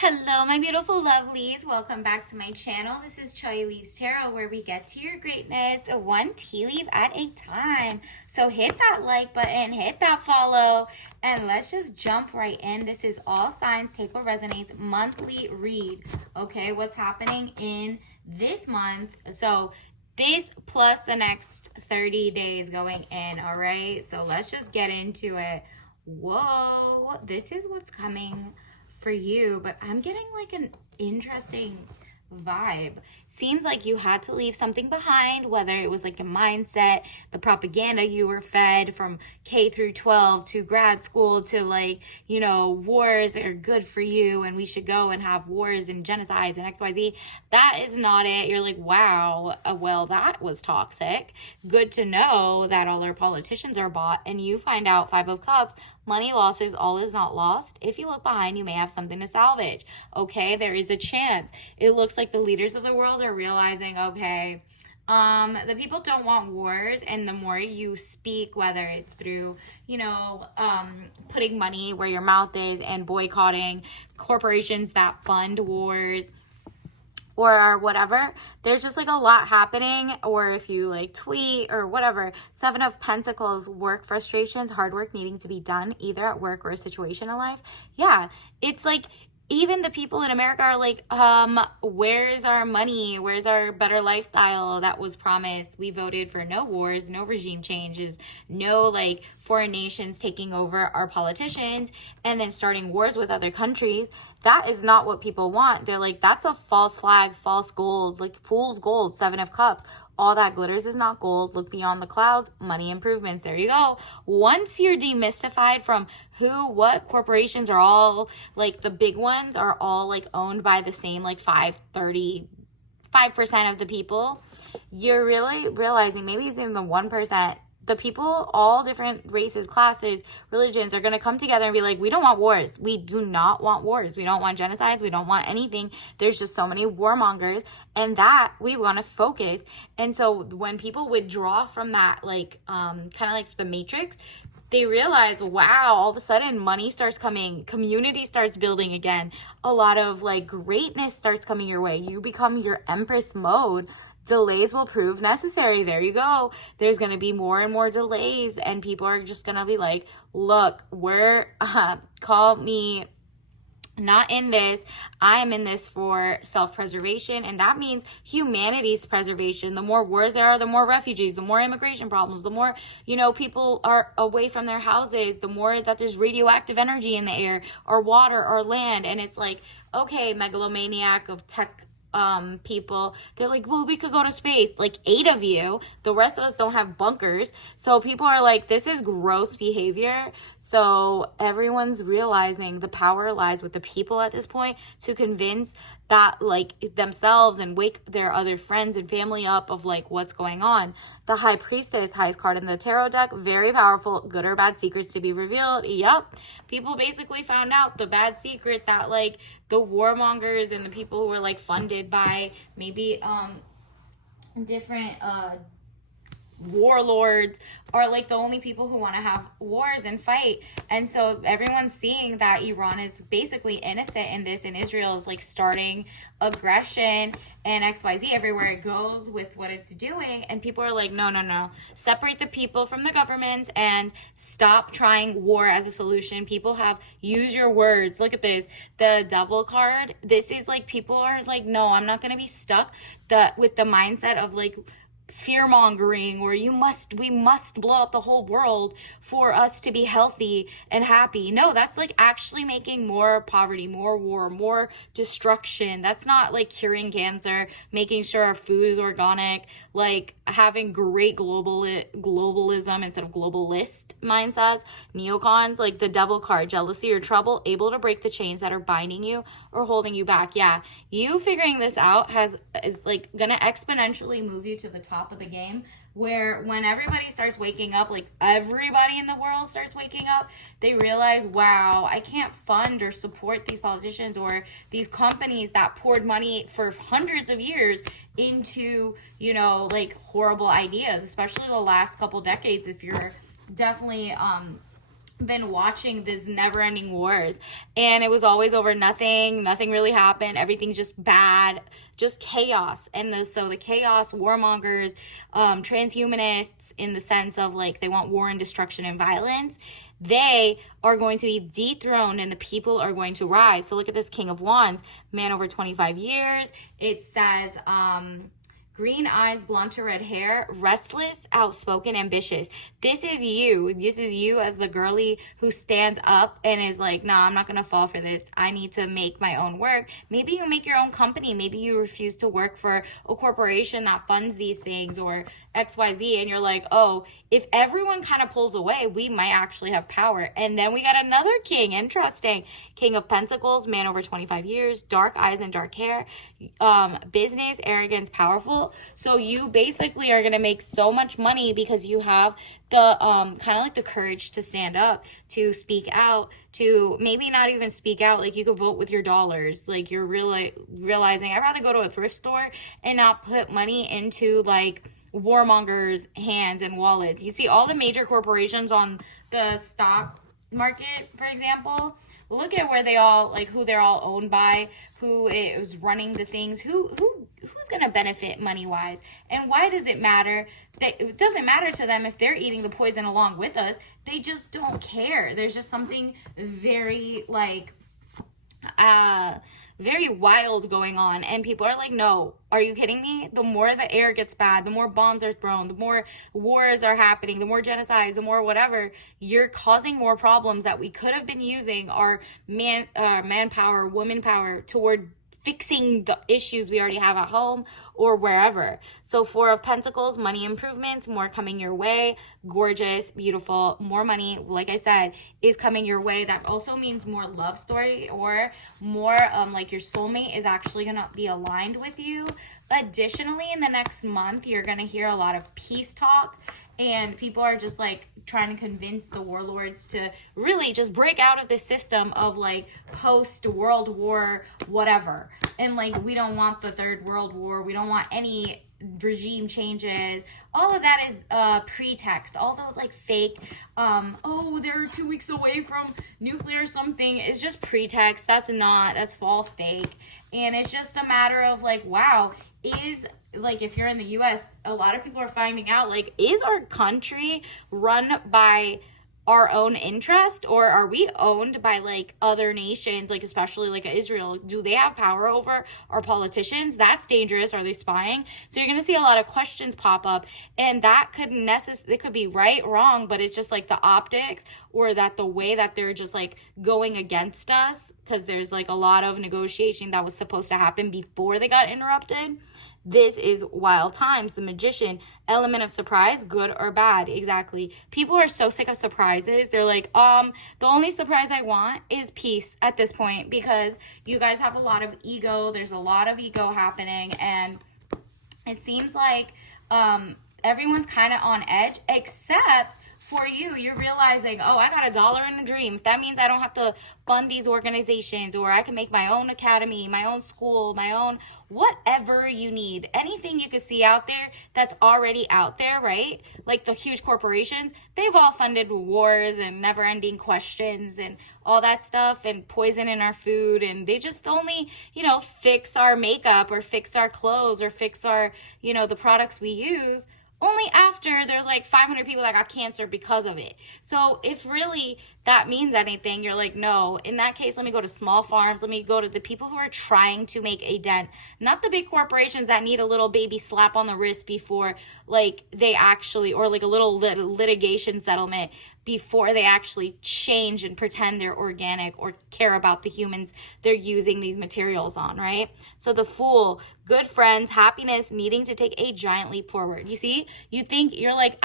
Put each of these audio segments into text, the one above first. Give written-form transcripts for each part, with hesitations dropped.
Hello, my beautiful lovelies. Welcome back to my channel. This is Choi Leaves Tarot, where we get to your greatness one tea leaf at a time. So hit that like button, hit that follow, and let's just jump right in. This is All Signs Take What Resonates monthly read. Okay, what's happening in this month? So this plus the next 30 days going in, all right? So let's just get into it. Whoa, this is what's coming for you, but I'm getting like an interesting vibe. Seems like you had to leave something behind, whether it was like a mindset, the propaganda you were fed from K through 12 to grad school to like, wars that are good for you and we should go and have wars and genocides and XYZ. That is not it. You're like, wow, well, that was toxic. Good to know that all our politicians are bought, and you find out Five of Cups. Money losses, all is not lost. If you look behind, you may have something to salvage. Okay, there is a chance. It looks like the leaders of the world are realizing, okay, the people don't want wars, and the more you speak, whether it's through, putting money where your mouth is and boycotting corporations that fund wars, or whatever, there's just like a lot happening. Or if you like tweet or whatever. Seven of Pentacles, work frustrations, hard work needing to be done either at work or a situation in life. Yeah, it's like even the people in America are like, where's our money? Where's our better lifestyle that was promised? We voted for no wars, no regime changes, no like foreign nations taking over our politicians and then starting wars with other countries. That is not what people want. They're like, that's a false flag, false gold, like fool's gold, Seven of Cups. All that glitters is not gold. Look beyond the clouds. Money improvements. There you go. Once you're demystified from what corporations are all, like the big ones are all like owned by the same like 5% of the people, you're really realizing maybe it's even the 1%. The people, all different races, classes, religions, are going to come together and be like, we don't want wars. We do not want wars. We don't want genocides. We don't want anything. There's just so many warmongers, and that we want to focus. And so when people withdraw from that, like kind of like the Matrix, they realize, wow, all of a sudden money starts coming, community starts building again, a lot of like greatness starts coming your way. You become your Empress mode. Delays will prove necessary. There you go. There's going to be more and more delays, and people are just going to be like, look, call me not in this. I am in this for self-preservation, and that means humanity's preservation. The more wars there are, the more refugees, the more immigration problems, the more, people are away from their houses, the more that there's radioactive energy in the air or water or land. And it's like, okay, megalomaniac of tech people, they're like, well, we could go to space, like 8 of you, the rest of us don't have bunkers. So people are like, this is gross behavior. So everyone's realizing the power lies with the people at this point to convince that like themselves and wake their other friends and family up of like what's going on. The High Priestess, highest card in the tarot deck, very powerful. Good or bad secrets to be revealed. Yep, people basically found out the bad secret that like the warmongers and the people who were like funded by maybe different warlords are like the only people who want to have wars and fight. And so everyone's seeing that Iran is basically innocent in this, and Israel is like starting aggression and XYZ everywhere it goes with what it's doing. And people are like, no, separate the people from the government and stop trying war as a solution. People have, use your words. Look at this, the Devil card. This is like, people are like, no, I'm not going to be stuck with the mindset of like fear mongering, or we must blow up the whole world for us to be healthy and happy. No, that's like actually making more poverty, more war, more destruction. That's not like curing cancer, making sure our food is organic, like having great globalism instead of globalist mindsets. Neocons, like the Devil card, jealousy or trouble, able to break the chains that are binding you or holding you back. Yeah, you figuring this out is like gonna exponentially move you to the top of the game, where when everybody starts waking up, like everybody in the world starts waking up, they realize, wow, I can't fund or support these politicians or these companies that poured money for hundreds of years into, like horrible ideas, especially the last couple decades. If you're definitely been watching this never-ending wars, and it was always over nothing. Nothing really happened. Everything just bad, just chaos. And so the chaos warmongers, transhumanists, in the sense of like they want war and destruction and violence, they are going to be dethroned and the people are going to rise. So look at this King of Wands, man over 25 years. It says green eyes, blonde to red hair, restless, outspoken, ambitious. This is you. This is you as the girly who stands up and is like, nah, I'm not going to fall for this. I need to make my own work. Maybe you make your own company. Maybe you refuse to work for a corporation that funds these things or XYZ. And you're like, oh, if everyone kind of pulls away, we might actually have power. And then we got another king. Interesting. King of Pentacles, man over 25 years, dark eyes and dark hair, business, arrogance, powerful. So you basically are going to make so much money because you have the kind of like the courage to stand up, to speak out, to maybe not even speak out. Like you could vote with your dollars. Like you're really realizing I'd rather go to a thrift store and not put money into like warmongers' hands and wallets. You see all the major corporations on the stock market, for example. Look at where they all, like who they're all owned by, who is running the things, who's going to benefit money-wise. And why does it matter? It doesn't matter to them if they're eating the poison along with us. They just don't care. There's just something very like very wild going on, and people are like, no, are you kidding me? The more the air gets bad, the more bombs are thrown, the more wars are happening, the more genocides, the more whatever, you're causing more problems that we could have been using our manpower, woman power toward fixing the issues we already have at home or wherever. So Four of Pentacles, money improvements, more coming your way. Gorgeous, beautiful, more money, like I said, is coming your way. That also means more love story or more like your soulmate is actually going to be aligned with you. Additionally, in the next month, you're going to hear a lot of peace talk, and people are just like trying to convince the warlords to really just break out of this system of like post World War whatever. And like, we don't want the Third World War. We don't want any regime changes. All of that is pretext. All those like fake oh, they're 2 weeks away from nuclear something, is just pretext. That's false, fake. And it's just a matter of like, wow, is like, if you're in the US, a lot of people are finding out, like, is our country run by our own interest, or are we owned by like other nations, like especially like Israel? Do they have power over our politicians? That's dangerous. Are they spying? So you're going to see a lot of questions pop up, and that could it could be right, wrong, but it's just like the optics, or that the way that they're just like going against us, because there's like a lot of negotiation that was supposed to happen before they got interrupted. This is wild times. The Magician, element of surprise, good or bad. Exactly. People are so sick of surprises. They're like, the only surprise I want is peace at this point, because you guys have a lot of ego. There's a lot of ego happening, and it seems like everyone's kind of on edge, except for you. You're realizing, oh, I got $1 in a dream. If that means I don't have to fund these organizations, or I can make my own academy, my own school, my own whatever you need. Anything you could see out there that's already out there, right? Like the huge corporations, they've all funded wars and never-ending questions and all that stuff, and poison in our food, and they just only, fix our makeup or fix our clothes or fix our, the products we use only after there's like 500 people that got cancer because of it. So if really that means anything, you're like, no, in that case, let me go to small farms. Let me go to the people who are trying to make a dent, not the big corporations that need a little baby slap on the wrist before like they actually, or like a little litigation settlement before they actually change and pretend they're organic or care about the humans they're using these materials on, right? So the Fool, good friends, happiness, needing to take a giant leap forward. You see, you think you're like,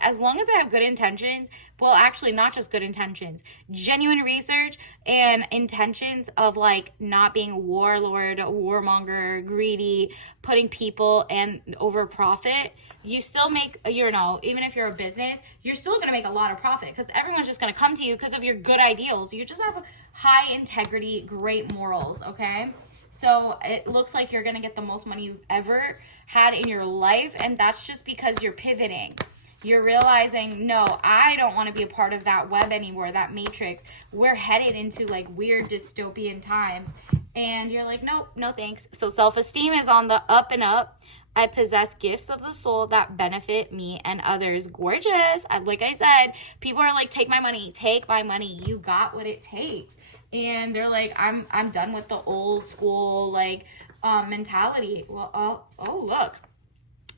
as long as I have good intentions, well, actually not just good intentions, genuine research and intentions of like not being a warlord, warmonger, greedy, putting people and over profit, you still make, even if you're a business, you're still going to make a lot of profit, because everyone's just going to come to you because of your good ideals. You just have high integrity, great morals, okay? So it looks like you're going to get the most money you've ever had in your life, and that's just because you're pivoting. you're realizing, no, I don't want to be a part of that web anymore, that matrix. We're headed into like weird dystopian times. And you're like, nope, no thanks. So self-esteem is on the up and up. I possess gifts of the soul that benefit me and others. Gorgeous. Like I said, people are like, take my money, take my money. You got what it takes. And they're like, I'm done with the old school like mentality. Well, oh look.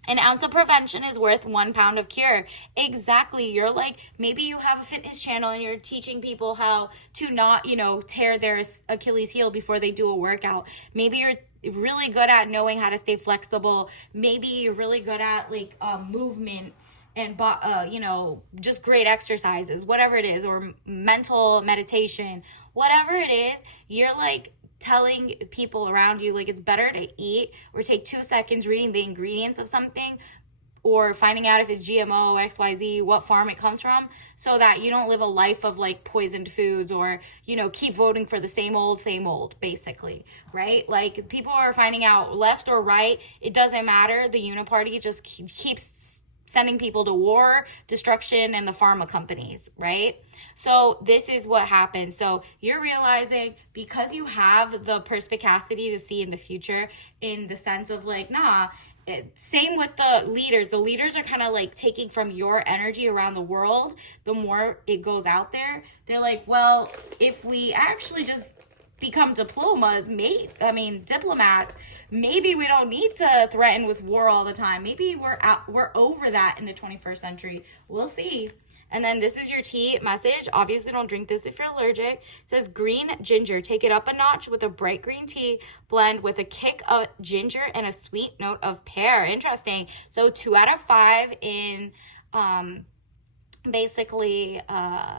An ounce of prevention is worth 1 pound of cure. Exactly. You're like, maybe you have a fitness channel and you're teaching people how to not, tear their Achilles heel before they do a workout. Maybe you're really good at knowing how to stay flexible. Maybe you're really good at like movement and just great exercises, whatever it is, or mental meditation, whatever it is. You're like telling people around you like it's better to eat or take 2 seconds reading the ingredients of something or finding out if it's GMO, XYZ, what farm it comes from, so that you don't live a life of like poisoned foods or, keep voting for the same old, basically, right? Like people are finding out left or right, it doesn't matter. The uniparty just keeps sending people to war, destruction, and the pharma companies, right? So this is what happens. So you're realizing, because you have the perspicacity to see in the future, in the sense of like, same with the leaders. The leaders are kind of like taking from your energy around the world. The more it goes out there, they're like, well, if we actually just become diplomats, maybe we don't need to threaten with war all the time. Maybe we're over that in the 21st century. We'll see. And then this is your tea message. Obviously, don't drink this if you're allergic. It says green ginger. Take it up a notch with a bright green tea blend with a kick of ginger and a sweet note of pear. Interesting. So 2 out of 5 in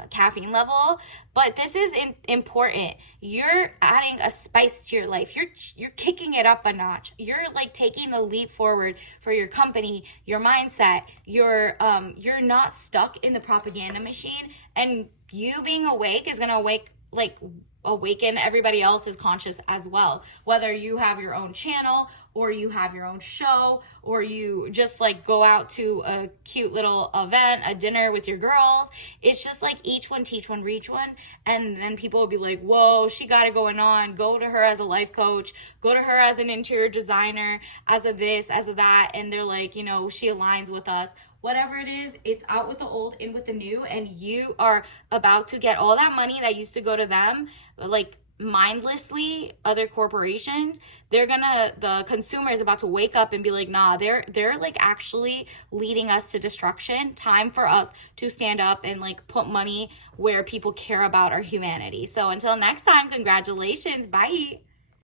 caffeine level. But this is important. You're adding a spice to your life. You're kicking it up a notch. You're like taking the leap forward for your company, your mindset. You're not stuck in the propaganda machine, and you being awake is gonna awaken everybody else's conscious as well. Whether you have your own channel or you have your own show or you just like go out to a cute little event, a dinner with your girls, it's just like each one teach one, reach one. And then people will be like, whoa, she got it going on. Go to her as a life coach, go to her as an interior designer, as a this, as a that. And they're like, she aligns with us. Whatever it is, it's out with the old, in with the new, and you are about to get all that money that used to go to them, like mindlessly, other corporations. The consumer is about to wake up and be like, nah, they're like actually leading us to destruction. Time for us to stand up and like put money where people care about our humanity. So until next time, congratulations. Bye.